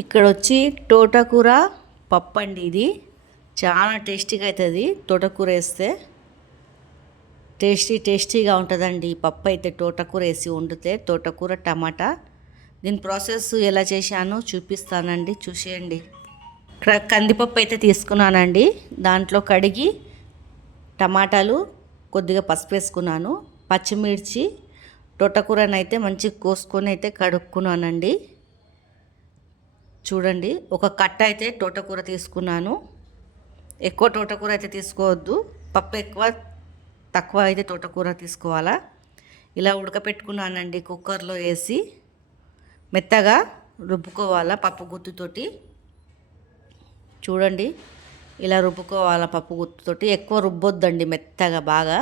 ఇక్కడ వచ్చి తోటకూర పప్పు అండి. ఇది చాలా టేస్టీగా అవుతుంది. తోటకూర వేస్తే టేస్టీగా ఉంటుందండి. పప్పు అయితే తోటకూర వేసి వండితే, తోటకూర టమాటా. దీని ప్రాసెస్ ఎలా చేశానో చూపిస్తానండి, చూసేయండి. ఇక్కడ కందిపప్పు అయితే తీసుకున్నానండి. దాంట్లో కడిగి టమాటాలు, కొద్దిగా పసుపు వేసుకున్నాను, పచ్చిమిర్చి, తోటకూరనైతే మంచిగా కోసుకొని అయితే కడుక్కున్నానండి. చూడండి, ఒక కట్ట అయితే తోటకూర తీసుకున్నాను. ఎక్కువ తోటకూర అయితే తీసుకోవద్దు, పప్పు తక్కువ అయితే తోటకూర తీసుకోవాలా. ఇలా ఉడకపెట్టుకున్నానండి. కుక్కర్లో వేసి మెత్తగా రుబ్బుకోవాలా పప్పు గుత్తుతోటి. చూడండి, ఇలా రుబ్బుకోవాలా పప్పు గుత్తుతోటి. ఎక్కువ రుబ్బొద్దండి, మెత్తగా బాగా.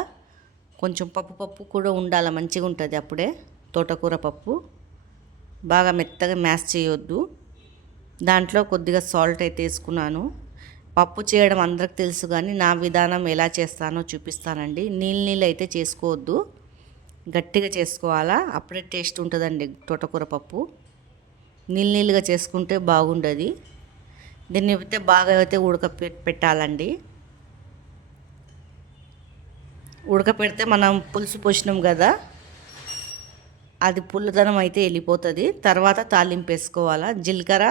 కొంచెం పప్పు కూడా ఉండాలి, మంచిగా ఉంటుంది అప్పుడే. తోటకూర పప్పు బాగా మెత్తగా మ్యాష్ చేయొద్దు. దాంట్లో కొద్దిగా సాల్ట్ అయితే వేసుకున్నాను. పప్పు చేయడం అందరికి తెలుసు, కానీ నా విధానం ఎలా చేస్తానో చూపిస్తానండి. నీళ్ళు అయితే చేసుకోవద్దు, గట్టిగా చేసుకోవాలా, అప్పుడే టేస్ట్ ఉంటుందండి తోటకూర పప్పు. నీళ్ళుగా చేసుకుంటే బాగుండదు. దీన్ని అయితే బాగా అయితే పెట్టాలండి. ఉడకపెడితే మనం పులుసు పోసినాం కదా, అది పుల్లదనం అయితే వెళ్ళిపోతుంది. తర్వాత తాలింపు వేసుకోవాలా. జీలకర్ర,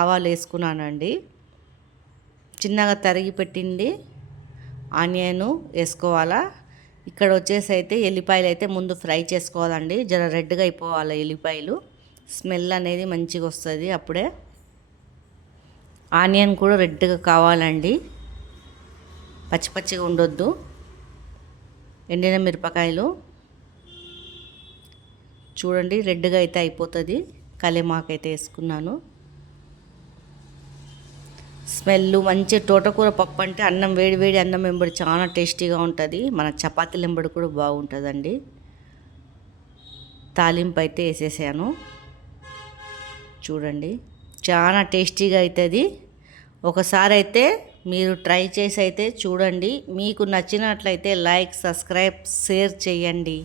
ఆవాలు వేసుకున్నానండి. చిన్నగా తరిగి పెట్టింది ఆనియన్ వేసుకోవాలా. ఇక్కడ వచ్చేసి అయితే ఎల్లిపాయలు అయితే ముందు ఫ్రై చేసుకోవాలండి. జర రెడ్గా అయిపోవాలి ఎల్లిపాయలు, స్మెల్ అనేది మంచిగా వస్తుంది అప్పుడే. ఆనియన్ కూడా రెడ్గా కావాలండి, పచ్చిగా ఉండొద్దు. ఎండిన మిరపకాయలు చూడండి, రెడ్గా అయితే అయిపోతుంది. కలేమాకు అయితే వేసుకున్నాను. స్మెల్ మంచి తోటకూర పప్పు అంటే అన్నం, వేడి అన్నం వెంబడి చాలా టేస్టీగా ఉంటుంది. మన చపాతీలు వెంబడి కూడా బాగుంటుందండి. తాలింపు అయితే వేసేసాను. చూడండి, చాలా టేస్టీగా అవుతుంది. ఒకసారి అయితే మీరు ట్రై చేసి అయితే చూడండి. మీకు నచ్చినట్లయితే లైక్, సబ్స్క్రైబ్, షేర్ చేయండి.